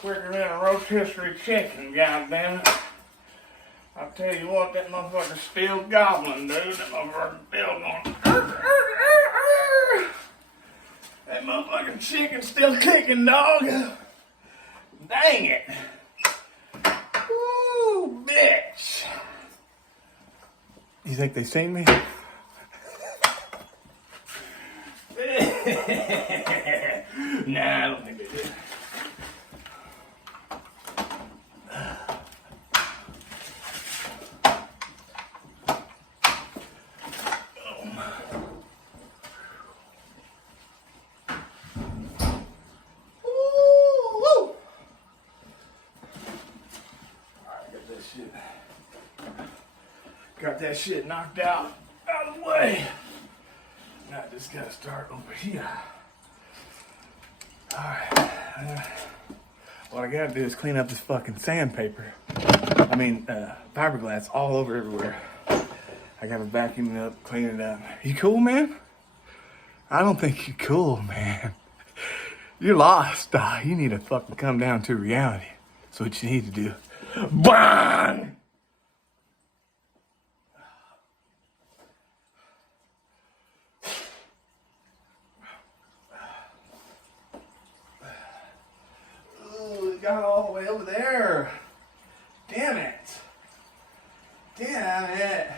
Quicker than a rotisserie chicken, goddammit. I'll tell you what, that motherfucker's still gobbling, dude. That motherfucker's still going. That motherfucking chicken's still kicking, dog. Dang it. Woo, bitch. You think they seen me? Nah, I don't think they did. Got that shit knocked out of the way. Now I just gotta start over here. Alright. What I gotta do is clean up this fucking sandpaper. Fiberglass all over everywhere. I gotta vacuum it up, clean it up. You cool, man? I don't think you're cool, man. You're lost. You need to fucking come down to reality. That's what you need to do. Bang! Got all the way over there. Damn it. Damn it.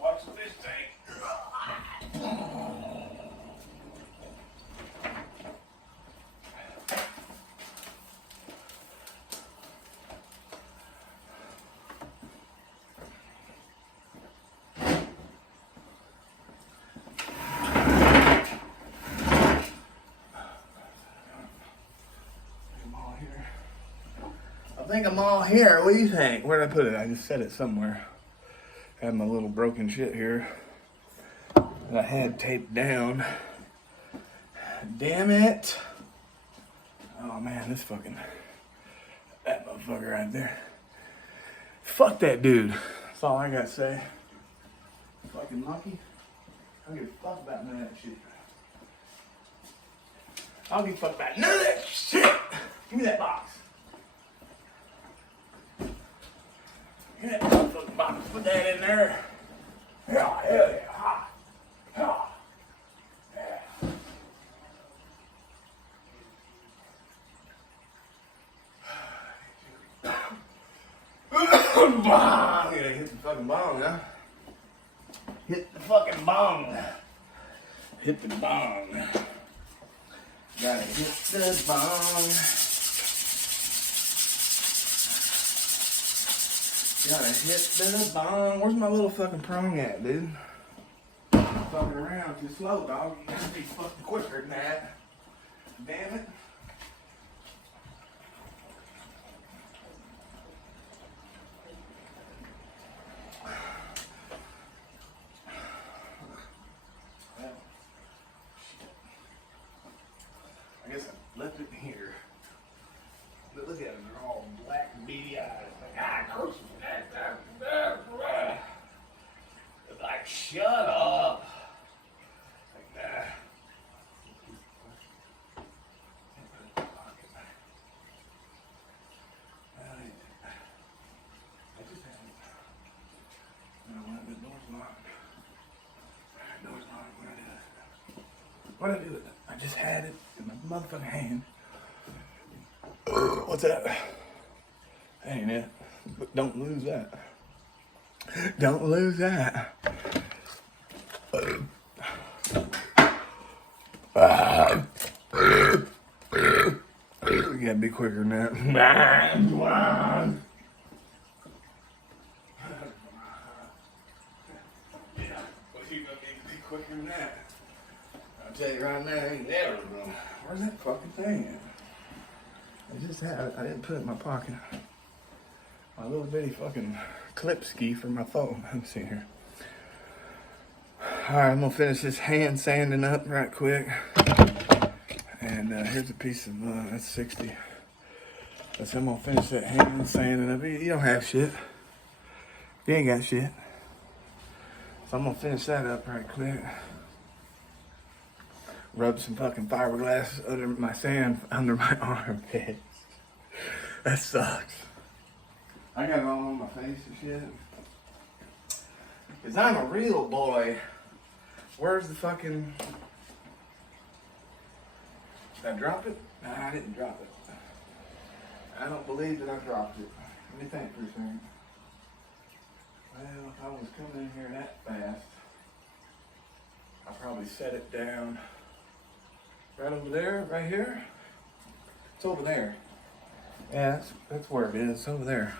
Watch this thing. I think I'm all here. What do you think? Where'd I put it? I just set it somewhere. I had my little broken shit here that I had taped down. Damn it. Oh man, that motherfucker right there. Fuck that dude. That's all I gotta say. Fucking monkey. I don't give a fuck about none of that shit. I don't give a fuck about none of that shit. Give me that box. Give me that motherfucking box. Put that in there. Yeah, hell yeah. Ha. Ha. Bong! You gotta hit the fucking bong, huh? Hit the fucking bong. Hit the bong. Gotta hit the bong. Gotta hit the bong. Where's my little fucking prong at, dude? I'm fucking around too slow, dog. You gotta be fucking quicker than that. Damn it. I guess I left it here. But look at them, they're all black and beady eyes. Like, curse them. Like, shut up. Like, nah. I just had it. No, the door's locked. Door's locked. What'd I do with it? I just had it in my motherfucking hand. What's that? That ain't it. But don't lose that. Don't lose that. We gotta be quicker than that. Yeah, but you gonna need to be quicker than that. I'll tell you right now, I ain't never gonna. Where's that fucking thing at? I didn't put it in my pocket. My little bitty fucking clip ski for my phone. Let me see here. Alright, I'm gonna finish this hand sanding up right quick. And here's a piece of, that's 60. So I'm gonna finish that hand sanding up. You don't have shit. You ain't got shit. So I'm gonna finish that up right quick. Rub some fucking fiberglass under my sand, under my armpits. That sucks. I got it all on my face and shit. Cause I'm a real boy. Where's the fucking... Did I drop it? No, I didn't drop it. I don't believe that I dropped it. Let me think for a second. Well, if I was coming in here that fast, I probably set it down right over there, right here. It's over there. Yeah, that's where it is. It's over there.